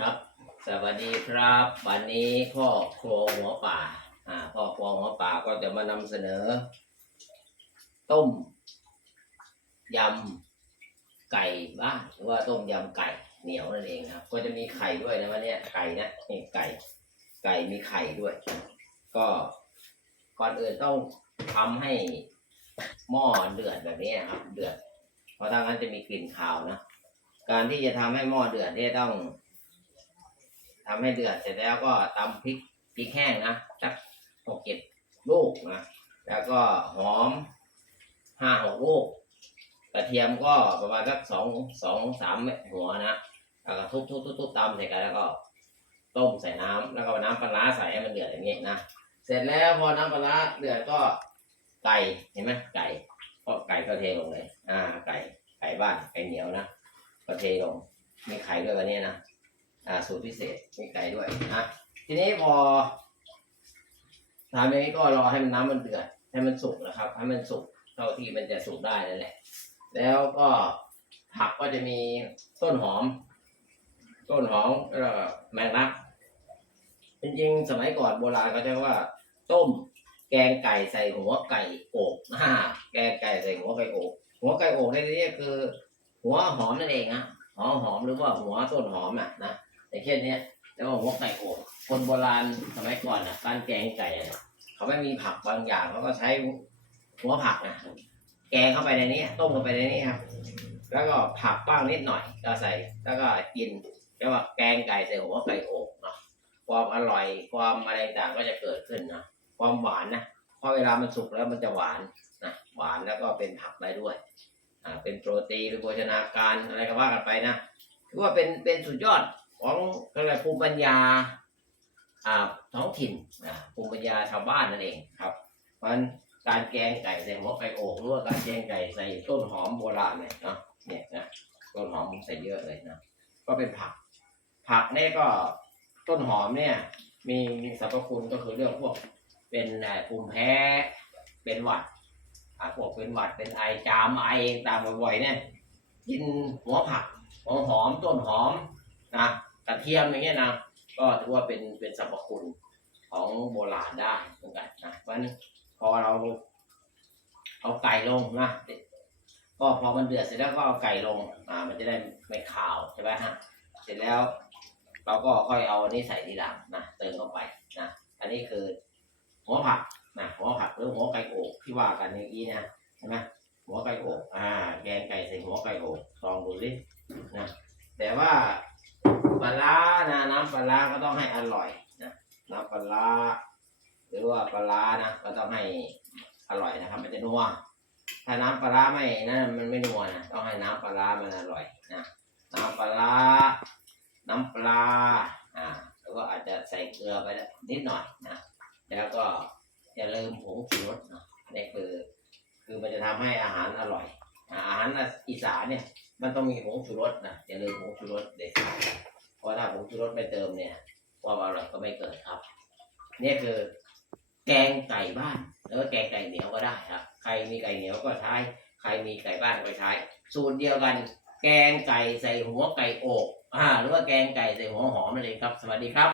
ครับ สวัสดีครับ วันนี้พ่อครัวหัวป่า อ่าพ่อครัวหัวป่าก็จะมานำเสนอ ต้มยำไก่บ้านหรือว่าต้มยำไก่เหนียวนั่นเองครับ ก็จะมีไข่ด้วยนะวันนี้ไก่นะนี่ไก่ ไก่มีไข่ด้วย ก็ก่อนอื่นต้องทำให้หม้อเดือดแบบนี้นะครับ เดือด เพราะถ้างั้นจะมีกลิ่นคาวนะการที่จะทำให้หม้อเดือดเนี่ยต้อง ทำให้เดือดเสร็จแล้วก็ตำพริกพริกแห้งนะสักหกเจ็ดลูกนะแล้วก็หอมห้าหกลูกกระเทียมก็ประมาณสักสองสองสามเม็ดหัวนะแล้วก็ทุบทุบทุบทุบตำใส่กันแล้วก็ต้มใส่น้ำแล้วก็น้ำปลาใส่ให้มันเดือดอย่างนี้นะเสร็จแล้วพอน้ำปลาร้าเดือดก็ไก่เห็นไหมไก่ก็ไก่ก็เทลงเลย อ่า ไก่ไก่บ้านไก่เหนียวนะก็เทลงมีไข่ด้วยวันนี้นะ อ่าสูตรพิเศษมีไก่ด้วยนะทีนี้พอทำอย่างนี้ก็รอให้มันน้ำมันเดือดให้มันสุกนะครับ ให้มันสุกเท่าที่มันจะสุกได้นั่นแหละ แล้วก็ผักก็จะมีต้นหอม ต้นหอมแล้วก็แมงลักจริงๆสมัยก่อนโบราณเขาจะว่า ต้มแกงไก่ใส่หัวไก่โอกอ่าแกงไก่ใส่หัวไก่โอกหัวไก่โอกในที่นี้คือ หัวหอมนั่นเองนะหัวหอมหรือว่าหัวต้นหอมอะนะ อย่างเช่นเนี้ยแล้วก็หัวไก่โอกคนโบราณสมัยก่อนอะการแกงไก่อะเขาไม่มีผักบางอย่างเขาก็ใช้หัวผักนะแกงเข้าไปในนี้ต้มเข้าไปในนี้ครับ แล้วก็ผักบ้างนิดหน่อยก็ใส่ แล้วก็กินเรียกว่าแกงไก่ใส่หัวไก่โอกเนาะความอร่อยความอะไรต่างก็จะเกิดขึ้นนะความหวานนะเพราะเวลามันสุกแล้วมันจะหวานนะหวานแล้วก็เป็นผักได้ด้วยอ่าเป็นโปรตีนหรือโภชนาการอะไรก็ว่ากันไปนะถือว่าเป็นเป็นสุดยอด ของอะไรภูมิปัญญาอ่าท้องถิ่นภูมิปัญญาชาวบ้านนั่นเองครับ เพราะฉะนั้นการแกงไก่ใส่หัวไก่โอกหรือว่าการแกงไก่ใส่ต้นหอมโบราณเนี่ยเนาะเนี่ยนะต้นหอมใส่เยอะเลยนะก็เป็นผัก ผักเนี่ยก็ต้นหอมเนี่ย มีมีสรรพคุณก็คือเรื่องพวกเป็นภูมิแพ้เป็นหวัดอ่าพวกเป็นหวัดเป็นไอจามไอตางบ่อยๆเนี่ยกินหัวผักหัวหอมต้นหอมนะ ระเทียมอย่างเงี้ยนะก็ถือว่าเป็นเป็นสรรพคุณของโบราณได้เหมือนกันนะเพราะฉะนั้นพอเราเอาไก่ลงนะก็พอมันเดือดเสร็จแล้วก็เอาไก่ลงอ่ามันจะได้ไม่ขาวใช่ไหมฮะเสร็จแล้ว เราก็ค่อยเอาอันนี้ใส่ทีหลังนะเติมเข้าไปนะอันนี้คือหัวผักนะหัวผักหรือหัวไก่โอกที่ว่ากันเมื่อกี้นะใช่ไหมหัวไก่โอกอ่าแกงไก่ใส่หัวไก่โอกลองดูสินะแต่ว่า ปลานะน้ำปลาก็ต้องให้อร่อยนะน้ำปลาหรือว่าปลานะก็ต้องให้อร่อยนะครับ มันจะนัวถ้าน้ำปลาไม่นะมันไม่นัวนะต้องให้น้ำปลามันอร่อยนะน้ำปลาน้ำปลาอ่าแล้วก็อาจจะใส่เกลือไปนิดหน่อยนะแล้วก็อย่าลืมผงชูรสนะนี่คือคือมันจะทำให้อาหารอร่อย อาหารอีสานเนี่ยมันต้องมีผงชูรสนะอย่าลืมผงชูรสเด็ดขาด เพราะถ้าผงชูรสไม่เติมเนี่ยความอร่อยก็ไม่เกิดครับ นี่คือ แกงไก่บ้าน แล้วแกงไก่เหนียวก็ได้ครับ ใครมีไก่เหนียวก็ใช้ ใครมีไก่บ้านก็ใช้ สูตรเดียวกัน แกงไก่ใส่หัวไก่อกอ่าหรือว่าแกงไก่ใส่หัวหอมนั่นเองครับ สวัสดีครับ